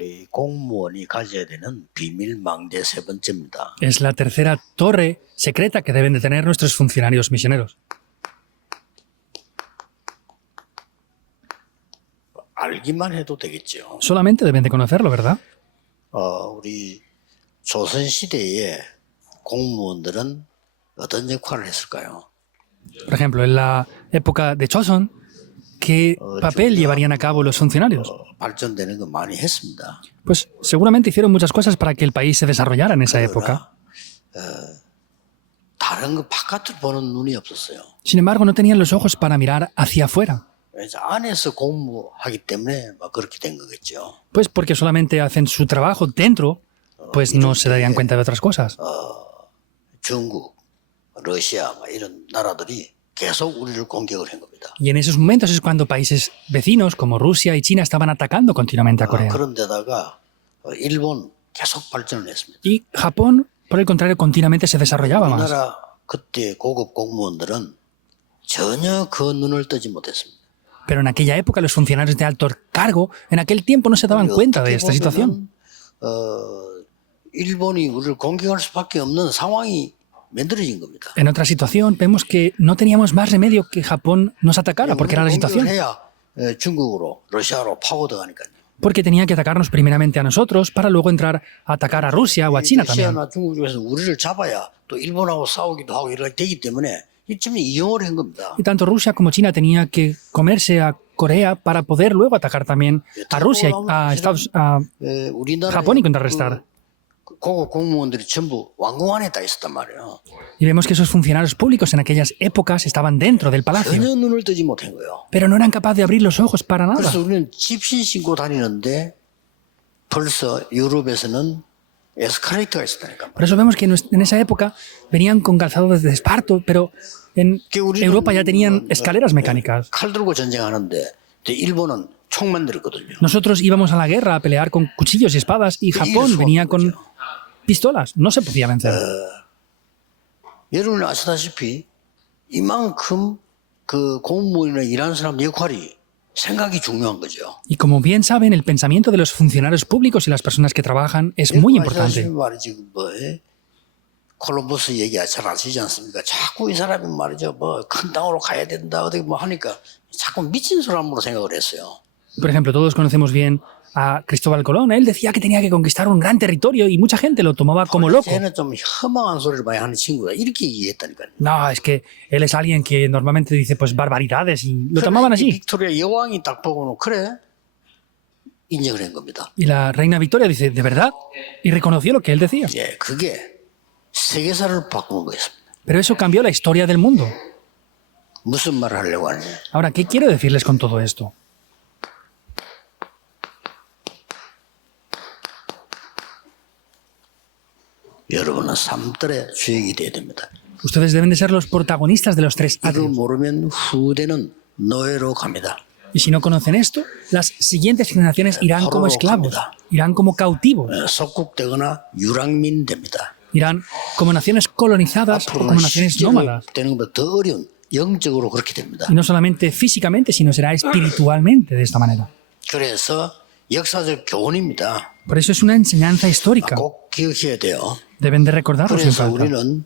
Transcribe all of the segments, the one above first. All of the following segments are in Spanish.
우리 공무원이 가져야 되는 비밀 망대 세 번째입니다. Es la tercera torre secreta que deben de tener nuestros funcionarios misioneros. 알기만 해도 되겠죠. Solamente deben de conocerlo, ¿verdad? 우리 조선 시대에 공무원들은 어떤 역할을 했을까요? Por ejemplo, en la época de Joseon, ¿qué papel llevarían a cabo los funcionarios? 발전되는 거 많이 했습니다. Pues seguramente hicieron muchas cosas para que el país se desarrollara en esa época. 다른 거 바깥을 보는 눈이 없었어요. Sin embargo, no tenían los ojos para mirar hacia afuera. 그래서 안에서 공부하기 때문에 막 그렇게 된 거겠죠. Pues porque solamente hacen su trabajo dentro, pues no se darían cuenta de otras cosas. 중국, 러시아 막 이런 나라들이 계속 우리를 공격을 한 겁니다. Y en esos momentos es cuando países vecinos como Rusia y China estaban atacando continuamente a Corea. 그런데다가 일본 계속 발전을 했습니다. Y Japón, por el contrario, continuamente se desarrollaba más. 우리나라 그때 고급 공무원들은 전혀 그 눈을 뜨지 못했습니다. Pero en aquella época los funcionarios de alto cargo en aquel tiempo no se daban cuenta de esta situación. 일본이 우리를 공격할 수밖에 없는 상황이 만들어진 겁니다. En otra situación vemos que no teníamos más remedio que Japón nos atacara porque era la situación. 해야 중국으로 러시아로 파고 들어가니까요. Porque tenía que atacarnos primeramente a nosotros para luego entrar a atacar a Rusia o a China también. 러시아나 중국 중에서 우리를 잡아야 또 일본하고 싸우기도 하고 이렇게 되기 때문에 이쯤에 이용을 한 겁니다. Y tanto Rusia como China tenía que comerse a Corea para poder luego atacar también a Rusia, a Japón y contrarrestar. 고급 공무원들이 전부 왕궁 안에 다 있었단 말이에요. Y vemos que esos funcionarios públicos en aquellas épocas estaban dentro del palacio, 전혀 눈을 뜨지 못한 거예요. pero no eran capaces de abrir los ojos para nada. 그래서 우리는 집신 신고 다니는데 벌써 유럽에서는 에스컬레이터가 있었다니까. Por eso vemos que en esa época venían con calzados de esparto, pero en Europa ya tenían escaleras mecánicas. 칼 들고 전쟁하는데 일본은 총만 들었거든요. Nosotros íbamos a la guerra a pelear con cuchillos y espadas y Japón venía con pistolas. No se podía vencer. 여러분이 아시다시피 이만큼 그 공무원이나 일하는 사람 역할이 생각이 중요한 거죠. Y como bien saben, el pensamiento de los funcionarios públicos y las personas que trabajan es muy importante. 말이지 콜럼버스 얘기 잘 아시지 않습니까? 자꾸 이 사람이 말이죠. 큰 땅으로 가야 된다 어디 하니까 자꾸 미친 사람으로 생각을 했어요. Por ejemplo, todos conocemos bien a Cristóbal Colón. Él decía que tenía que conquistar un gran territorio y mucha gente lo tomaba como loco. 쟤는 좀 허망한 소리를 많이 하는 친구다 이렇게 얘기했다니까요. No, es que él es alguien que normalmente dice pues barbaridades y lo tomaban así. 빅토리아 여왕이 딱 보고는 그래 인정을 한 겁니다. Y la reina Victoria dice, ¿de verdad? Y reconoció lo que él decía. 예, 그게 세계사를 바꾼 거였습니다. Pero eso cambió la historia del mundo. 무슨 말을 하려고 하느냐? Ahora, ¿qué quiero decirles con todo esto? 여러분은 삶들의 주역이 돼야 됩니다. Ustedes deben de ser los protagonistas de los tres 이걸 atrios. 모르면 후대는 노예로 갑니다. Y si no conocen esto, las siguientes generaciones irán como esclavos, irán como cautivos, 속국되거나 유랑민 됩니다. irán como naciones colonizadas o como naciones nómadas. 되는 것보다 더 어려운 영적으로 그렇게 됩니다. Y no solamente físicamente, sino será espiritualmente de esta manera. 그래서 역사적 교훈입니다. Por eso es una enseñanza histórica. 꼭 기억해야 돼요. Deben de recordarlo sin 그래서 falta. 우리는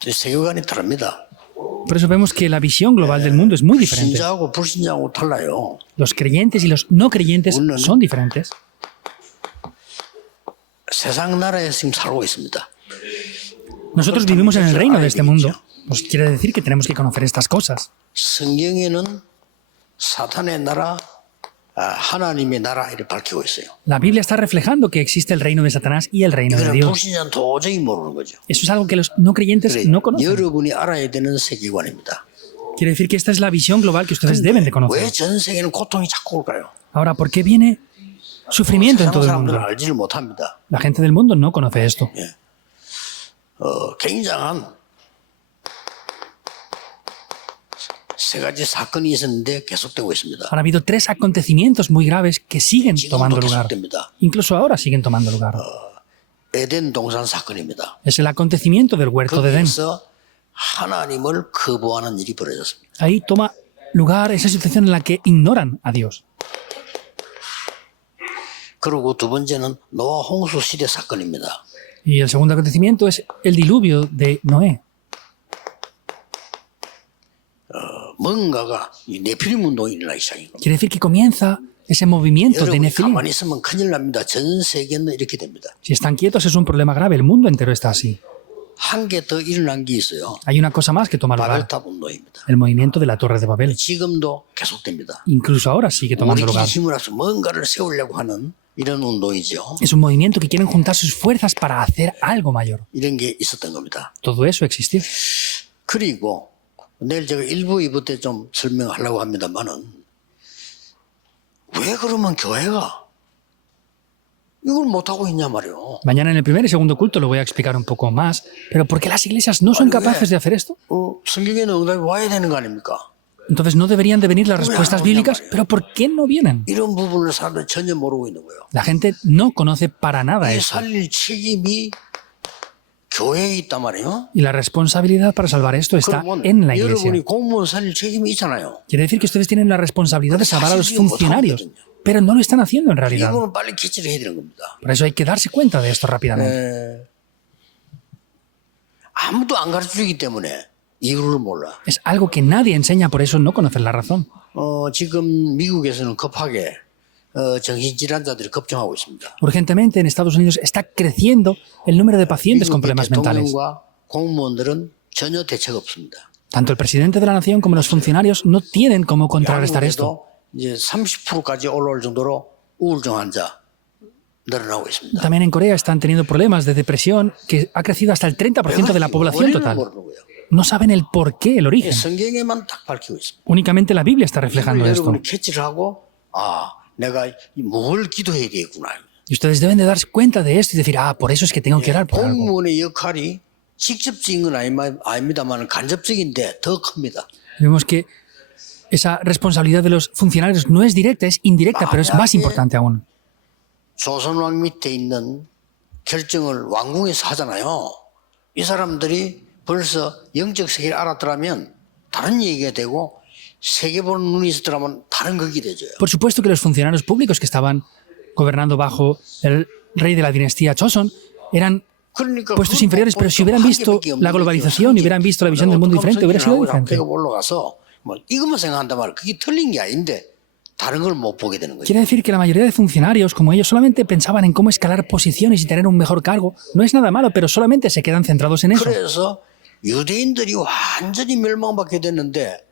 세계관이 다릅니다. Por eso vemos que la visión global del mundo es muy diferente. 신자하고 불신자하고 달라요. Los creyentes y los no creyentes son diferentes. 세상 나라에 지금 살고 있습니다. Nosotros vivimos en el reino de este mundo. Pues quiere decir que tenemos que conocer estas cosas. 성경에는 사탄의 나라, 하나님의 나라 이렇게 밝히고 있어요. La Biblia está reflejando que existe el reino de Satanás y el reino de 이거는 Dios. 불신자는 도저히 모르는 거죠. Eso es algo que los no creyentes no conocen. 여러분이 알아야 되는 세계관입니다. Quiere decir que esta es la visión global que ustedes deben de conocer. 왜 전 세계는 고통이 자꾸 올까요? Ahora, ¿por qué viene sufrimiento en 세상 todo el 사람들은 mundo? 알지를 못합니다. La gente del mundo no conoce esto. 굉장한 세 가지 사건이 있었는데 계속되고 있습니다. Han habido tres acontecimientos muy graves que siguen tomando 지금도 lugar. 계속됩니다. Incluso ahora siguen tomando lugar. 에덴 동산 사건입니다. Es el acontecimiento del huerto de Edén. 거기서 하나님을 거부하는 일이 벌어졌습니다. ahí toma lugar esa situación en la que ignoran a Dios. 그리고 두 번째는 노아 홍수 시대 사건입니다. Y el segundo acontecimiento es el diluvio de Noé. 뭔가가 이 네피림 운동이 일어나기 시작인 겁니다. Quiere decir que comienza ese movimiento de 여러분이 Nefilim. 가만히 있으면 큰일 납니다. 전 세계는 이렇게 됩니다. Si están quietos es un problema grave, el mundo entero está así. 한 개 더 일어난 게 있어요. Hay una cosa más que toma lugar, 바벨탑 운동입니다. el movimiento de la Torre de Babel. 지금도 계속됩니다. Incluso ahora sigue tomando 우리끼리 lugar. 힘을 합쳐 뭔가를 세우려고 하는 이런 운동이죠. Es un movimiento que quieren juntar sus fuerzas para hacer algo mayor. 이런 게 있었던 겁니다. Todo eso existió. 그리고 내일 제가 1부, 2부 때 좀 설명하려고 합니다만은 왜 그러면 교회가 이걸 못하고 있냐 말이요. Mañana en el primer y segundo culto lo voy a explicar un poco más. Pero ¿por qué las iglesias no son capaces de hacer esto? 성경에는 응답이 와야 되는 거 아닙니까? Entonces no deberían de venir las respuestas bíblicas. ¿Pero por qué no vienen? 이런 부분을 사람들이 전혀 모르고 있는 거예요. La gente no conoce para nada 이 eso. 살릴 책임이 교회에 있단 말이에요. Y la responsabilidad para salvar esto está 그러면 en la iglesia. 여러분이 공무원 살릴 책임이 있잖아요. Quiere decir que ustedes tienen la responsabilidad de salvar a los funcionarios, pero no lo están haciendo en realidad. 이거는 빨리 개치를 해야 되는 겁니다. Por eso hay que darse cuenta de esto rápidamente. 아무도 안 가르쳐주기 때문에 이유를 몰라. Es algo que nadie enseña, por eso no conocen la razón. 지금 미국에서는 급하게 정신질환자들이 급증하고 있습니다. Urgentemente en Estados Unidos está creciendo el número de pacientes con 미국의 problemas mentales. 대통령과 공무원들은 전혀 대책 없습니다. Tanto el presidente de la nación como los funcionarios no tienen cómo contrarrestar esto. 한국에도 이제 30%까지 올라올 정도로 우울증 환자 늘어나고 있습니다. También en Corea están teniendo problemas de depresión que ha crecido hasta el 30% de la población 원인을 total. 모르는 거예요. No saben el por qué, el origen. 성경에만 딱 밝히고 있습니다. Únicamente la Biblia está reflejando 이걸 esto. 여러분이 캐치를 하고 내가 뭘 기도해야 되겠구나. Y ustedes deben de darse cuenta de esto y decir, por eso es que tengo que orar por algo. 공무원의 역할이 직접적인 건 아닙니다만 간접적인데 더 큽니다. Vemos que esa responsabilidad de los funcionarios no es directa, es indirecta, pero es más importante aún. 조선왕 밑에 있는 결정을 왕궁에서 하잖아요. 이 사람들이 벌써 영적 세계를 알았더라면 다른 얘기가 되고 세계 보는 눈이 있었더라면 다른 극이 되죠. Por supuesto que los funcionarios públicos que estaban gobernando bajo el rey de la dinastía Joseon eran 그러니까 puestos inferiores, pero si hubieran visto la globalización y hubieran visto la visión del mundo diferente, hubiera sido diferente. 올라가서 뭐 이것만 생각한단 말이에요. 그게 틀린 게 아닌데 다른 걸 못 보게 되는 거죠. Quiere decir que la mayoría de funcionarios, como ellos, solamente pensaban en cómo escalar posiciones y tener un mejor cargo. No es nada malo, pero solamente se quedan centrados en eso. 그래서 유대인들이 완전히 멸망받게 됐는데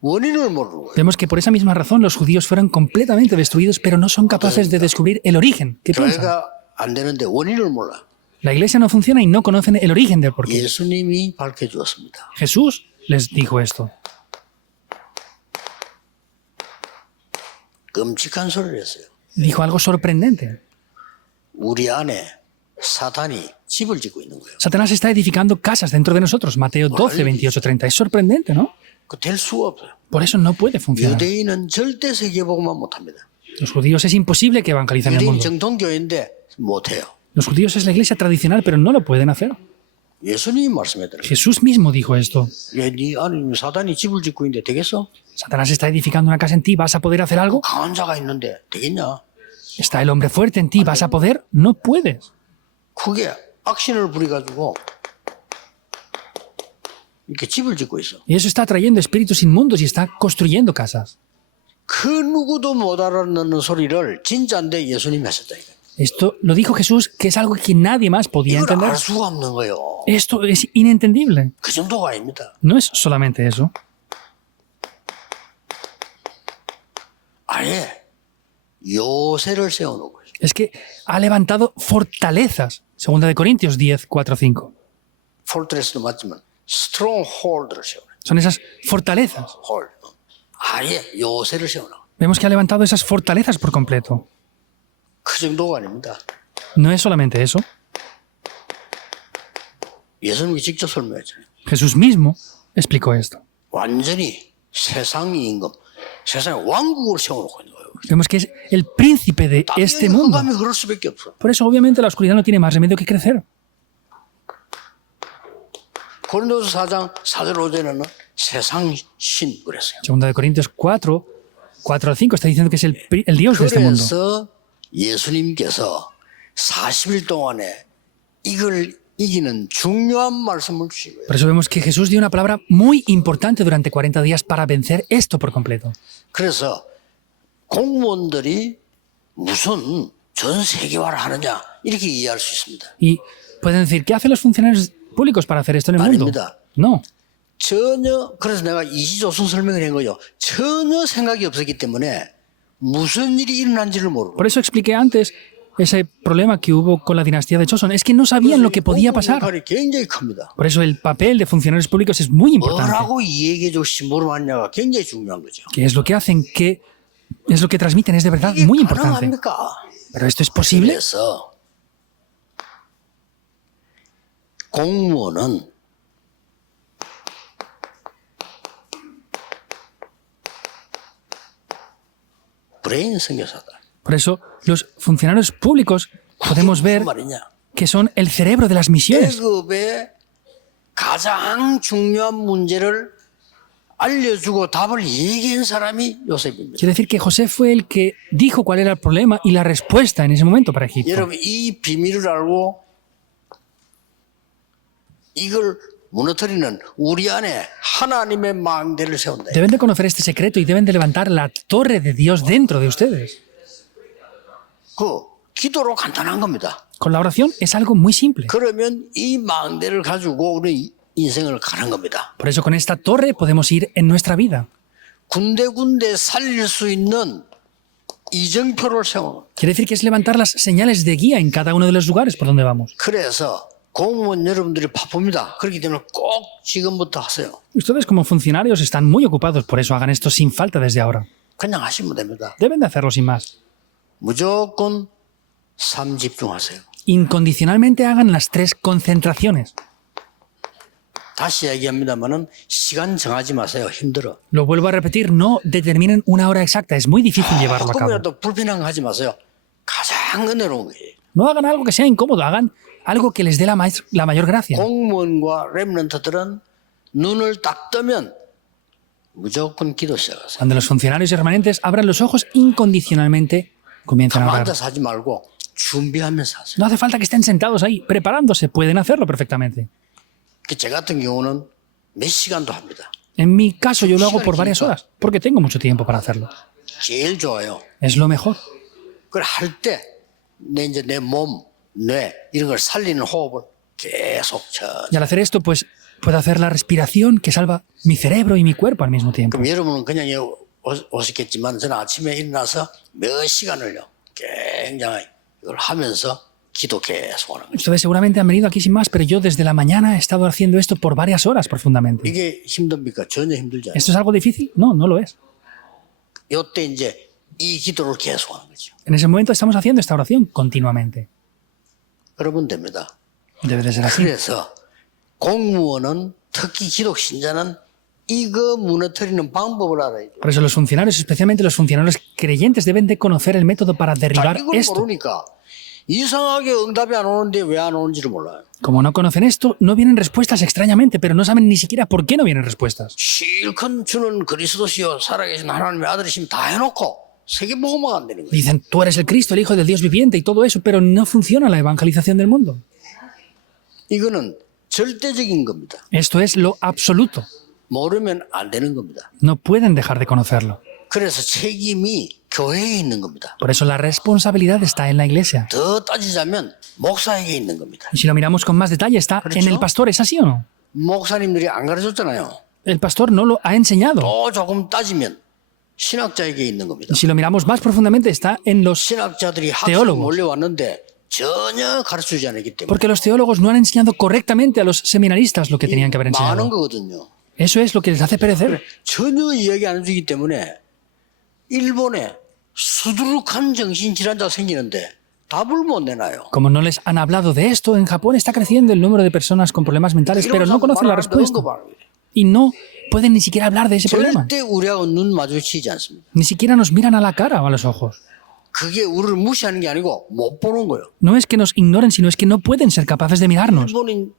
원인을 모르는 거예요. Vemos que por esa misma razón los judíos fueron completamente destruidos, pero no son capaces de descubrir el origen. ¿Qué piensan? 교회가 안 되는데 원인을 몰라. La iglesia no funciona y no conocen el origen del porqué. 예수님이 밝혀주었습니다. Jesús les dijo esto. 끔찍한 소리를 했어요. Dijo algo sorprendente. 우리 안에 사탄이 집을 짓고 있는 거예요. Satanás está edificando casas dentro de nosotros. Mateo 12, 28, 30. Es sorprendente, ¿no? 그 될 수가 없어요. Por eso no puede funcionar. 유대인은 절대 세계복음만 못합니다. Los judíos es imposible que evangelicen el 유대인 mundo. 정통교회인데 못해요. Los judíos es la iglesia tradicional, pero no lo pueden hacer. 예수님이 말씀했더라고요. Jesús mismo dijo esto. 네 안에 사탄이 집을 짓고 있는데 되겠어? Satanás está edificando una casa en ti, ¿vas a poder hacer algo? 강한 자가 있는데 되겠냐? Está el hombre fuerte en ti, ¿vas a poder? No puedes. 크게 악신을 부려가지고 이렇게 집을 짓고 있어. Y eso está atrayendo espíritus inmundos y está construyendo casas. 그 누구도 못 알아듣는 소리를 진짜인데 예수님이 하셨다. Esto lo dijo Jesús, que es algo que nadie más podía 이걸 entender. 알 수가 없는 거예요. Esto es inentendible. 그 정도가 아닙니다. No es solamente eso. 아예 요새를 세워놓고 있어요. Es que ha levantado fortalezas. Segunda de Corintios 10, 4, 5. 폴트레스도 맞지만 스트롱홀드를 세워놔요. Son esas fortalezas. 홀. 아예 요새를 세워놔요. Vemos que ha levantado esas fortalezas por completo. 그 정도가 아닙니다. No es solamente eso. 예수님이 직접 설명했잖아요. Jesús mismo explicó esto. 완전히 세상의 임금, 세상의 왕국을 세워놓고 있는 거예요. Vemos que es el príncipe de este 당연히 mundo. 흑암이 흐를 수밖에 없어. Por eso, obviamente, la oscuridad no tiene más remedio que crecer. 고린도서 4장 4절 5절에는 세상 신 그랬어요. Segunda de Corintios 4, 4 al 5 está diciendo que es el Dios de este mundo. 그래서 예수님께서 40일 동안에 이걸 이기는 중요한 말씀을 주신 거예요. Por eso vemos que Jesús dio una palabra muy importante durante 40 días para vencer esto por completo. 그래서 공무원들이 무슨 전 세계화를 하느냐 이렇게 이해할 수 있습니다. Y pueden decir, ¿qué hacen los funcionarios públicos para hacer esto en el mundo? 아닙니다. No. 전혀 그래서 내가 이시조선 설명을 한 거죠. 전혀 생각이 없었기 때문에 무슨 일이 일어난지를 모르고. Por eso expliqué antes ese problema que hubo con la dinastía de Joseon. Es que no sabían lo que podía pasar. 역할이 굉장히 큽니다. Por eso el papel de funcionarios públicos es muy importante. 뭐라고 얘기해 줬지 모르겠냐가 굉장히 중요한 거죠. ¿Qué es lo que hacen? ¿Qué es lo que transmiten? Es de verdad 이게 muy importante. 가능합니까? ¿Pero esto es posible? 그래서 공무원은 브레인 선교사다. Por eso los funcionarios públicos podemos ver 무슨 말이냐? que son el cerebro de las misiones. 계급의 가장 중요한 문제를 알려주고 답을 얘기한 사람이 요셉입니다. Quiere decir que José fue el que dijo cuál era el problema y la respuesta en ese momento para Egipto. 여러분 이 비밀을 알고 이걸 무너뜨리는 우리 안에 하나님의 망대를 세운다. Deben de conocer este secreto y deben de levantar la torre de Dios dentro de ustedes. 그 기도로 간단한 겁니다. Con la oración es algo muy simple. 그러면 이 망대를 가지고 우리 인생을 가는 겁니다. Por eso con esta torre podemos ir en nuestra vida. 군데군데 살릴 수 있는 이정표를 세우는. Quiere decir que es levantar las señales de guía en cada uno de los lugares por donde vamos. 그래서 공무원 여러분들이 바쁩니다. 그렇기 때문에 꼭 지금부터 하세요. Ustedes como funcionarios están muy ocupados, por eso hagan esto sin falta desde ahora. 그냥 하시면 됩니다. Deben de hacerlo sin más. 무조건 삶 집중하세요. Incondicionalmente hagan las 3 concentraciones. 다시 얘기합니다만은 시간 정하지 마세요. 힘들어. Lo vuelvo a repetir, no determinen una hora exacta, es muy difícil llevarlo a cabo. 조금이라도 불편한 거 하지 마세요. 가장 은혜로운 거예요. No hagan algo que sea incómodo, hagan algo que les dé la mayor gracia. 공무원과 렘넌트들은 눈을 딱 뜨면 무조건 기도 시작하세요. Cuando los funcionarios y remanentes abran los ojos, incondicionalmente comiencen a 가만 orar. 앉아서 하지 말고 준비하면서 하세요. No hace falta que estén sentados ahí, preparándose, pueden hacerlo perfectamente. 제 같은 경우는 몇 시간도 합니다. En mi caso yo lo hago por varias horas, porque tengo mucho tiempo para hacerlo. 제일 좋아요. Es lo mejor. 그걸 할 때 내 몸, 뇌 이런 걸 살리는 호흡을 계속 Y al hacer esto, pues puedo hacer la respiración que salva mi cerebro y mi cuerpo al mismo tiempo. 그럼 여러분은 그냥 오셨겠지만 저는 아침에 일어나서 몇 시간을요 굉장히 이걸 하면서 기도 계속 하는 거예요. Ustedes seguramente han venido aquí sin más, pero yo desde la mañana he estado haciendo esto por varias horas profundamente. 이게 힘듭니까? 전혀 힘들지 않아요. ¿Esto es algo difícil? No, no lo es. 이때 이제 이 기도를 계속 하는 거죠. En ese momento estamos haciendo esta oración continuamente. 그러면 됩니다. Debe de ser así. 그래서 공무원은 특히 기독 신자는 이거 무너뜨리는 방법을 알아야 돼요. Por eso los funcionarios, especialmente los funcionarios creyentes, deben de conocer el método para derribar 이걸 esto. 모르니까 이상하게 응답이 안 오는데 왜 안 오는지를 몰라요. Como no conocen esto, no vienen respuestas extrañamente, pero no saben ni siquiera por qué no vienen respuestas. 실컷 주는 그리스도시요 살아계신 하나님의 아들이시면 다 해놓고 세계복음화가 안 되는 거예요. Dicen, tú eres el Cristo, el Hijo del Dios viviente y todo eso, pero no funciona la evangelización del mundo. 이거는 절대적인 겁니다. Esto es lo absoluto. 모르면 안 되는 겁니다. No pueden dejar de conocerlo. 그래서 책임이 교회에 있는 겁니다. Por eso la responsabilidad está en la iglesia. 더 따지자면 목사에게 있는 겁니다. Y si lo miramos con más detalle, está en el pastor. ¿Es así o no? 목사님들이 안 가르쳤잖아요. El pastor no lo ha enseñado. 또 조금 따지면 신학자에게 있는 겁니다. Y si lo miramos más profundamente, está en los 신학자들이 학습 teólogos. 몰려왔는데 전혀 가르치지 않았기 때문에 Porque los teólogos no han enseñado correctamente a los seminaristas lo que tenían que haber 많은 enseñado. 거거든요. Eso es lo que les hace perecer. 전혀 이야기 안 해주기 때문에 일본에 수두룩한 정신질환자가 생기는데 답을 못 내놔요. Como no les han hablado de esto, en Japón está creciendo el número de personas con problemas mentales, pero no conocen la respuesta. Y no pueden ni siquiera hablar de ese problema. 절대 우리하고 눈 마주치지 않습니다. Ni siquiera nos miran a la cara o a los ojos. 그게 우리를 무시하는 게 아니고 못 보는 거예요. No es que nos ignoren, sino es que no pueden ser capaces de mirarnos. 일본인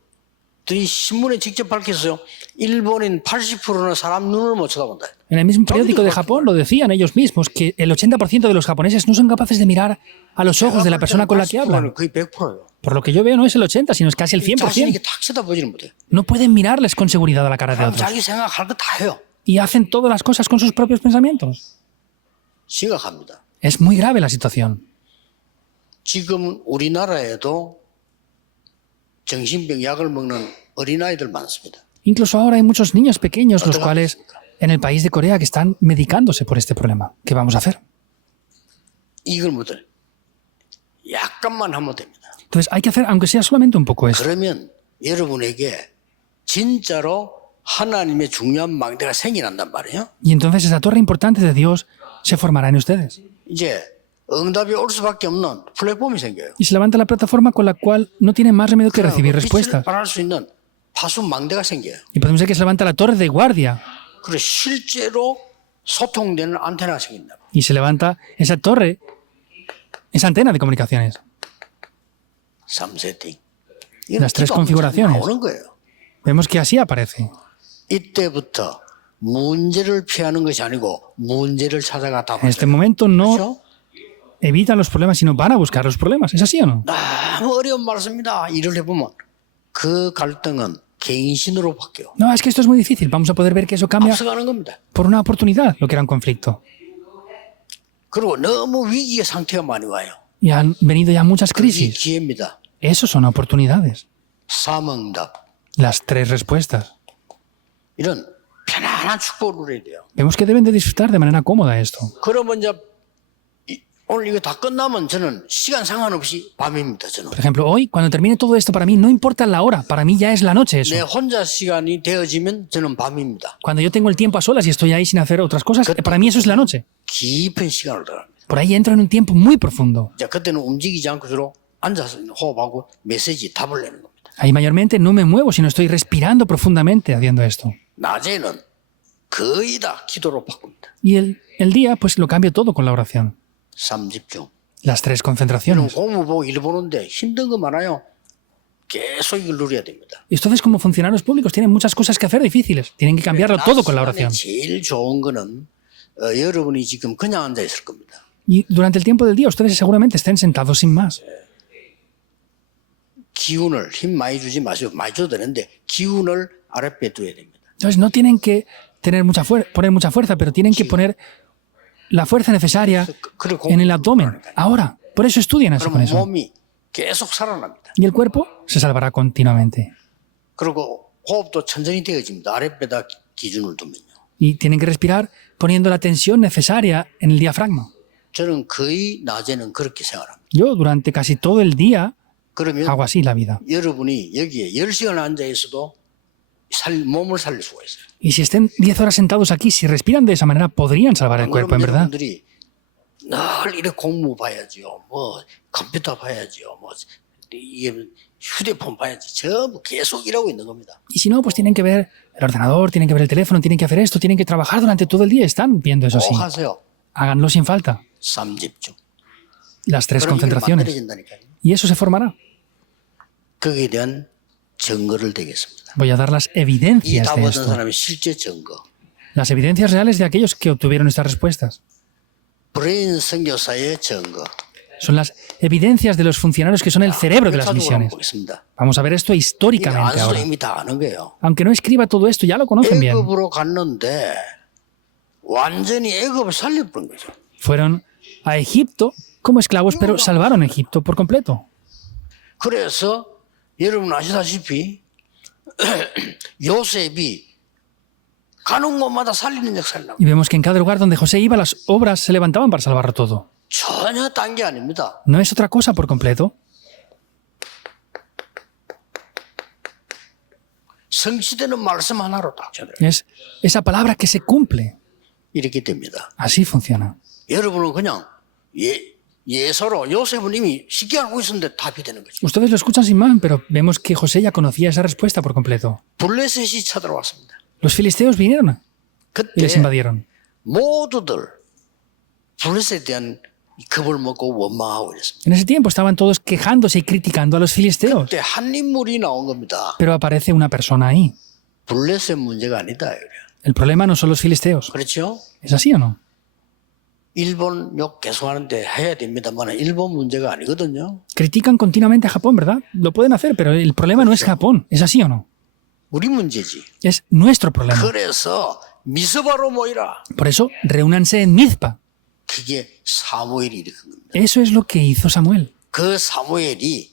신문에 직접 밝혔어요. 일본인 80%는 사람 눈을 못 쳐다본다. En el mismo periódico de Japón lo decían ellos mismos, que el 80% de los japoneses no son capaces de mirar a los ojos de la persona con la que hablan. 거의 100%예요. Por lo que yo veo no es el 80, sino es casi el 100%. 자신에게 탁 쳐다보지는 못해요. No pueden mirarles con seguridad a la cara de 그럼 otros. 자기 생각할 거 다 해요. Y hacen todas las cosas con sus propios pensamientos. 심각합니다. Es muy grave la situación. 지금 우리나라에도 정신병 약을 먹는 어린아이들 많습니다. Incluso ahora hay muchos niños pequeños, los cuales en el país de Corea que están medicándose por este problema. ¿Qué vamos a hacer? 이걸 못해. 약간만 하면 됩니다. Entonces hay que hacer, aunque sea solamente un poco eso. 그러면 여러분에게 진짜로 하나님의 중요한 망대가 생겨난단 말이에요. Y entonces esa torre importante de Dios se formará en ustedes. 이제 응답이 올 수밖에 없는 플랫폼이 생겨요. Y se levanta la plataforma con la cual no tiene más remedio que recibir 빛을 respuestas. 발할 수 있는 파수 망대가 생겨요. Y podemos ver que se levanta la torre de guardia. 그리고 실제로 소통되는 안테나가 생긴다. Y se levanta esa torre, esa antena de comunicaciones. 3세팅. Las tres configuraciones. 나오는 거예요. Vemos que así aparece. 이때부터 문제를 피하는 것이 아니고 문제를 찾아가 En este 답을 momento no 그렇죠? evitan los problemas, sino van a buscar los problemas. ¿Es así o no? 너무 어려운 말씀입니다. 일을 해보면 그 갈등은 갱신으로 바뀌어. No, es que esto es muy difícil. Vamos a poder ver que eso cambia 앞서가는 겁니다. por una oportunidad, lo que era un conflicto. 그리고 너무 위기의 상태가 많이 와요. Y han venido ya muchas 이 crisis. 기회입니다. Esos son oportunidades. 삼응답. Las tres respuestas. 이런 편안한 축복을 누려야 돼요. Vemos que deben de disfrutar de manera cómoda esto. 그러면 이제 오늘 이거 다 끝나면 저는 시간 상관없이 밤입니다. 저는. Por ejemplo, hoy, cuando termine todo esto, para mí no importa la hora, para mí ya es la noche eso. 내 혼자 시간이 되어지면 저는 밤입니다. Cuando yo tengo el tiempo a solas y estoy ahí sin hacer otras cosas, para mí eso es la noche. 깊은 시간을 들어갑니다. Por ahí entro en un tiempo muy profundo. 자, 그때는 움직이지 않고 주로 앉아서 호흡하고 메시지 답을 내는 겁니다. Ahí mayormente no me muevo, sino estoy respirando profundamente haciendo esto. 낮에는 거의 다 기도로 바꿉니다. Y el día, pues lo cambio todo con la oración. 삼집중. Las tres 저는 concentraciones. 공부 보고 일 보는데 힘든 거 많아요. 계속 이걸 누려야 됩니다. Y ustedes como funcionarios públicos tienen muchas cosas que hacer difíciles. Tienen que cambiarlo todo con la 낮 oración. 시간에 제일 좋은 거는 여러분이 지금 그냥 앉아 있을 겁니다. Y durante el tiempo del día ustedes seguramente estén sentados sin más. 기운을 힘 많이 주지 마시고 많이 줘도 되는데 기운을 아랫배에 둬야 됩니다. Entonces no tienen que tener poner mucha fuerza, pero tienen que poner la fuerza necesaria 그리고 en el abdomen. Ahora, por eso estudian así con 그러면 eso. 몸이 계속 살아납니다. Y el cuerpo se salvará continuamente. 그리고 호흡도 천천히 되어집니다. 아랫배다 기준을 두면요. Y tienen que respirar poniendo la tensión necesaria en el diafragma. 저는 거의 낮에는 그렇게 생활합니다. Yo durante casi todo el día 그러면 hago así la vida. 여러분이 여기에 10시간 앉아 있어도 몸을 살릴 수가 있어요. Y si estén 10 horas sentados aquí, si respiran de esa manera, podrían salvar el cuerpo, en verdad. 여러분들이 늘 이렇게 공부 봐야지요. 뭐 컴퓨터 봐야지요. 뭐 이게 휴대폰 봐야지. 전부 계속 일하고 있는 겁니다. Y si no, pues tienen que ver el ordenador, tienen que ver el teléfono, tienen que hacer esto, tienen que trabajar durante todo el día. Están viendo eso así. 꼭 하세요. Háganlo sin falta. 삼집중. Las tres 그럼 이게 concentraciones. 만들어진다니까요. Y eso se formará. 거기에 대한 증거를 대겠습니다. Voy a dar las 이 evidencias 답 de 얻은 esto. 사람의 실제 증거. Las evidencias reales de aquellos que obtuvieron estas respuestas. 브레인 선교사의 증거. Son las evidencias de los funcionarios que son el cerebro de las 역사적으로 한번 misiones. 보겠습니다. Vamos a ver esto 이게 históricamente 안수도 ahora. 이미 다 아는 거예요. Aunque no escriba todo esto, ya lo conocen bien. 애굽으로 갔는데 완전히 애굽을 살려버린 거죠. Fueron a Egipto como esclavos, pero salvaron Egipto por completo. 그래서 여러분 아시다시피 요셉이 가는 곳마다 살리는 역사를 나옵니다. Y vemos que en cada lugar donde José iba, las obras se levantaban para salvarlo todo. 전혀 딴 게 아닙니다. No es otra cosa por completo. 성취되는 말씀 하나로 딱 전해요. Es esa palabra que se cumple. 이렇게 됩니다. Así funciona. 여러분은 그냥 예서로 요셉은 이미 쉽게 알고 있었는데 답이 되는 거죠. Ustedes lo escuchan sin más, pero vemos que José ya conocía esa respuesta por completo. 블레셋이 쳐들어왔습니다. Los filisteos vinieron y les 그때 invadieron. 모두들 블레셋에 대한 겁을 먹고 원망하고 이랬습니다. En ese tiempo estaban todos quejándose y criticando a los filisteos. 그때 한 인물이 나온 겁니다. Pero aparece una persona ahí. 블레셋 문제가 아니다. 그래요. El problema no son los filisteos. 그렇죠? ¿Es así o no? 일본 욕 계속하는데 해야 됩니다만 일본 문제가 아니거든요. Critican continuamente a Japón, ¿verdad? Lo pueden hacer, pero el problema no es Japón. ¿Es así o no? 우리 문제지. Es nuestro problema. 그래서 미스바로 모이라. Por eso, reúnanse en Mizpa. 그게 사무엘이 일으킨 겁니다. Eso es lo que hizo Samuel. 그 사무엘이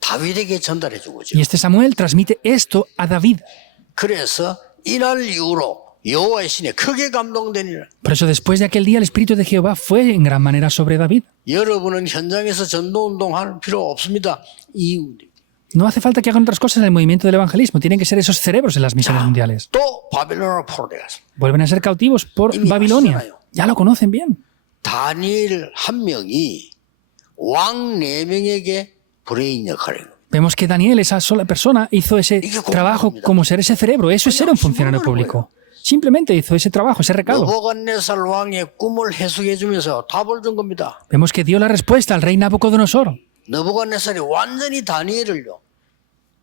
다윗에게 전달해 준 거죠. Y este Samuel transmite esto a David. 그래서 이날 이후로 여호와의 신에 크게 감동되니라. Por eso, después de aquel día, el Espíritu de Jehová fue en gran manera sobre David. 여러분은 현장에서 전도운동 할 필요 없습니다. No hace falta que hagan otras cosas en el movimiento del evangelismo. Tienen que ser esos cerebros en las misiones mundiales. 또 바벨론으로 포로되었습니다. Vuelven a ser cautivos por Babilonia. Ya lo conocen bien. 다니엘 한 명이 왕 4명에게 브레인 역할을 해요. Vemos que Daniel, esa sola persona, hizo ese trabajo como ser ese cerebro. Eso es ser un funcionario público. Simplemente hizo ese trabajo, ese recado. 느부갓네살 왕의 꿈을 해석해 주면서 답을 준 겁니다. Vemos que dio la respuesta al rey Nabucodonosor. 느부갓네살이 완전히 다니엘을요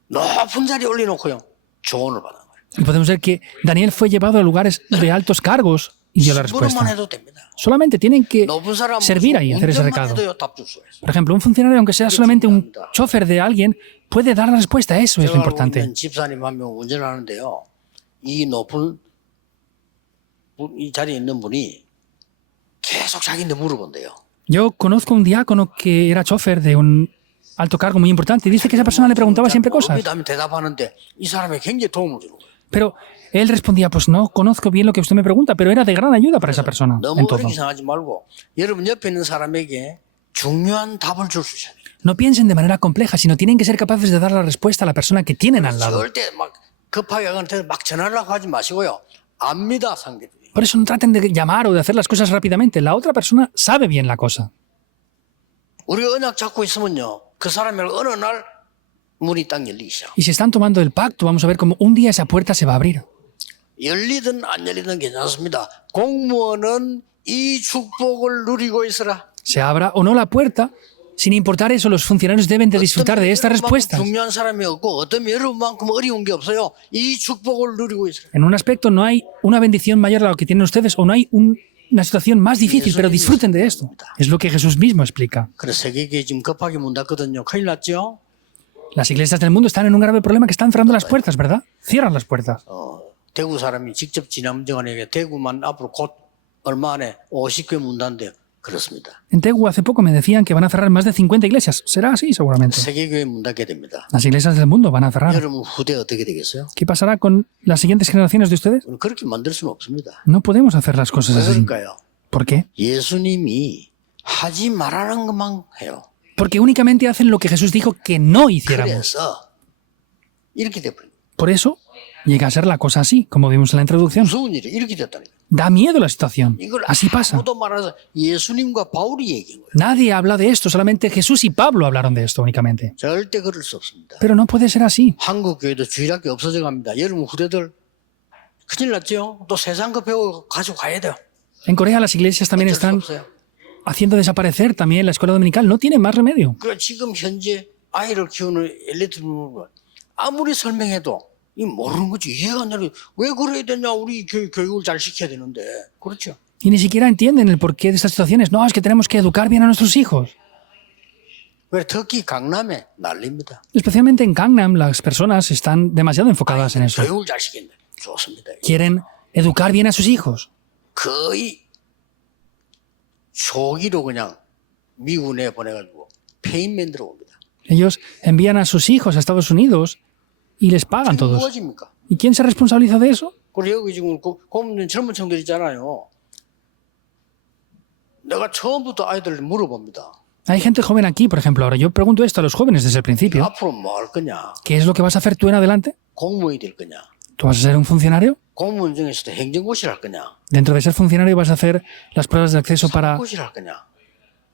높은 자리에 올려놓고요 조언을 받은 거예요. Y podemos ver que Daniel fue llevado a lugares de altos cargos y dio la 그것만 respuesta. 해도 됩니다. Solamente tienen que 높은 사람 servir ahí, hacer ese 운전만 recado. 해도요 답 줄 수가 있어요. Por ejemplo, un funcionario, aunque sea solamente un chofer de alguien, puede dar la respuesta. Eso es lo 제가 알고 importante. 있는 집사님 한 명 운전하는데요. 이 높은 이 자리에 있는 분이 계속 자기한테 물어본대요. Yo conozco un diácono que era chofer de un alto cargo muy importante y dice que esa persona le preguntaba siempre cosas. 모릅니다 하면 대답하는데 이 사람이 굉장히 도움을 주는 거예요. Pero él respondía, pues no conozco bien lo que usted me pregunta, pero era de gran ayuda para esa persona 너무 en todo. 이상하지 말고 여러분 옆에 있는 사람에게 중요한 답을 줄 수 있어야 돼요. No piensen de manera compleja, sino tienen que ser capaces de dar la respuesta a la persona que tienen al lado. 절대 막 급하게 그한테 막 전하려고 하지 마시고요. 압니다 상대들이. Por eso no traten de llamar o de hacer las cosas rápidamente. La otra persona sabe bien la cosa. 우리 언약 잡고 있으면요. 그 사람을 어느 날 문이 딱 열리기 시작. Y si están tomando el pacto, vamos a ver cómo un día esa puerta se va a abrir. 열리든 안 열리든 괜찮습니다. 공무원은 이 축복을 누리고 있으라. Se abra o no la puerta, sin importar eso, los funcionarios deben de disfrutar de estas respuestas. 중요한 사람이 없고 어떤 여러분만큼 어려운 게 없어요. 이 축복을 누리고 있으라. En un aspecto no hay una bendición mayor a lo que tienen ustedes o no hay una situación más difícil, pero disfruten de esto. Es lo que Jesús mismo explica. 그래서 세계교회 지금 급하게 문 닫거든요. 큰일 났죠? Las iglesias del mundo están en un grave problema que están cerrando las puertas, ¿verdad? Cierran las puertas. 대구 사람이 직접 지남정원에게 대구만 앞으로 곧 얼마 안에 50개 문 닫는데요. 그렇습니다. En Tegu hace poco me decían que van a cerrar más de 50 iglesias. Será así, seguramente. 세계교회 문 닫게 됩니다. Las iglesias del mundo van a cerrar. 여러분 후대 어떻게 되겠어요? ¿Qué pasará con las siguientes generaciones de ustedes? 그렇게 만들 수는 없습니다. No podemos hacer las cosas 왜 así. 그럴까요? ¿Por qué? 예수님이 하지 말라는 것만 해요. Porque únicamente hacen lo que Jesús dijo que no hiciéramos. 그래서 이렇게 돼버립니다. Por eso llega a ser la cosa así, como vimos en la introducción. 무서운 일이 이렇게 됐다니까. Da miedo la situación. 이걸 Así pasa. 아무도 말해서 예수님과 바울이 얘기한 거예요. Nadie habla de esto, solamente Jesús y Pablo hablaron de esto únicamente. 절대 그럴 수 없습니다. Pero no puede ser así. 한국 교회도 주일학교 없어져 갑니다. 여러분 후대들 큰일 났죠? 또 세상 거 배우고 가지고 가야 돼요. En Corea las iglesias también 어쩔 수 están 없어요. haciendo desaparecer también la escuela dominical. No tienen más remedio. 그 지금 현재 아이를 키우는 엘리트 아무리 설명해도 이 모르는 거지 이해가 안 되는 왜 그래야 되냐 우리 교육을 잘 시켜야 되는데 그렇죠. Y ni siquiera entienden el porqué de estas situaciones. No, es que tenemos que educar bien a nuestros hijos. 왜 특히 강남에 난립니다. Especialmente en Gangnam, las personas están demasiado enfocadas en eso. 교육을 잘 시킨다. 좋습니다. Quieren educar bien a sus hijos. 거의 조기로 그냥 미국 내 보내가지고 페인맨 들어옵니다. Ellos envían a sus hijos a Estados Unidos y les pagan todos. 무엇입니까? ¿Y quién se responsabiliza de eso? 그리고 여기 지금 고문 젊은 청들 있잖아요. 내가 처음부터 아이들 물어봅니다. Hay gente joven aquí, por ejemplo. Ahora, yo pregunto esto a los jóvenes desde el principio. 앞으로 뭐 할 거냐? ¿Qué es lo que vas a hacer tú en adelante? 공무원이 될 거냐? ¿Tú vas a ser un funcionario? 공무원 중에서도 행정고시를 할 거냐? Dentro de ser funcionario vas a hacer las pruebas de acceso para 사고시를 할 거냐?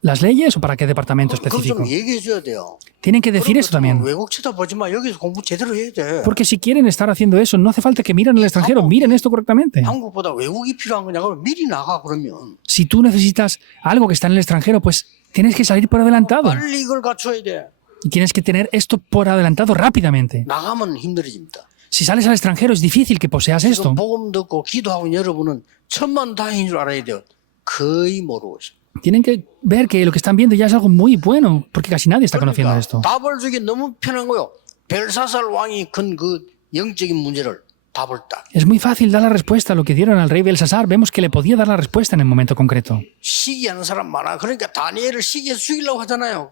las leyes o para qué departamento 그걸 específico? 좀 얘기해 줘야 돼요. Tienen que decir eso también. 외국 쳐다보지 마. 여기서 공부 제대로 해야 돼. Porque si quieren estar haciendo eso, no hace falta que miren al extranjero, miren esto correctamente. 한국보다 외국이 필요한 거냐? 그럼 미리 나가 그러면. Si tú necesitas algo que está en el extranjero, pues tienes que salir por adelantado. 빨리 이걸 갖춰야 돼. Y tienes que tener esto por adelantado rápidamente. 나가면 힘들어집니다. Si sales al extranjero es difícil que poseas 지금 esto. 복음 듣고 기도하고 여러분은 천만다행인 줄 알아야 돼요. 거의 모르고 있어요. Tienen que ver que lo que están viendo ya es algo muy bueno, porque casi nadie está conociendo 그러니까 esto. 답을 주기 너무 편한 거요. 벨사살 왕이 건 그 영적인 문제를 답을 딱. Es muy fácil dar la respuesta a lo que dieron al rey Belsasar. Vemos que le podía dar la respuesta en el momento concreto. 시기하는 사람 많아. 그러니까 다니엘을 시기해서 죽이려고 하잖아요.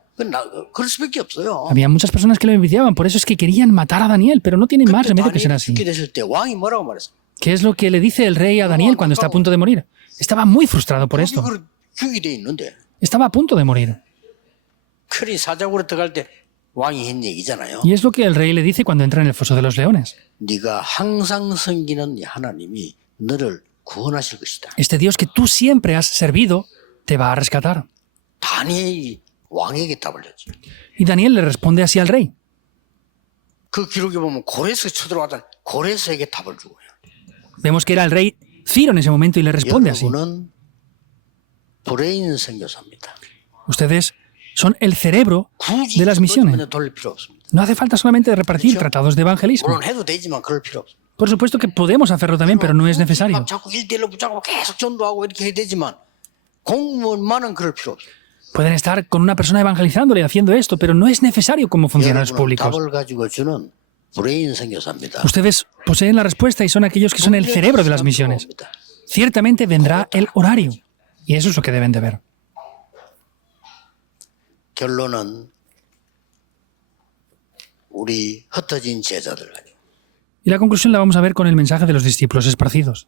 그럴 수밖에 없어요. Había muchas personas que lo envidiaban, por eso es que querían matar a Daniel, pero no tienen más remedio que ser 다니엘이 así. 죽게 됐을 때 왕이 뭐라고 말했어? ¿Qué es lo que le dice el rey a Daniel cuando está a punto de morir? Estaba muy frustrado por esto. 이걸 죽이 돼 있는데. Estaba a punto de morir. 그리 사자굴에 들어갈 때 왕이 한 얘기잖아요. Y es lo que el rey le dice cuando entra en el foso de los leones. 네가 항상 섬기는 하나님이 너를 구원하실 것이다. Este Dios que tú siempre has servido te va a rescatar. 다니엘이 왕에게 답을 줬지. Y Daniel le responde así al rey. 그 기록에 보면 고레스 쳐들어왔다. 고레스에게 답을 주고요. Vemos que era el rey Ciro en ese momento y le responde así. 여러분은 브레인 선교사입니다. Ustedes son el cerebro 굳이 de las misiones. 전도지면에 돌릴 필요 없습니다. No hace falta solamente repartir tratados de evangelismo. 물론 해도 되지만 그럴 필요 없습니다. Por supuesto que podemos hacerlo también, pero no es necesario. 막 자꾸 1대1로 붙잡고 계속 전도하고 이렇게 해야 되지만 공무원만은 그럴 필요 없어요. Pueden estar con una persona evangelizándole, haciendo esto, pero no es necesario como funcionarios 여러분은 públicos. 답을 가지고 주는 브레인 선교사입니다. Ustedes poseen la respuesta y son aquellos que son el cerebro de las misiones. Ciertamente vendrá el horario. Y eso es lo que deben de ver. 결론은 우리 흩어진 제자들. Y la conclusión la vamos a ver con el mensaje de los discípulos esparcidos.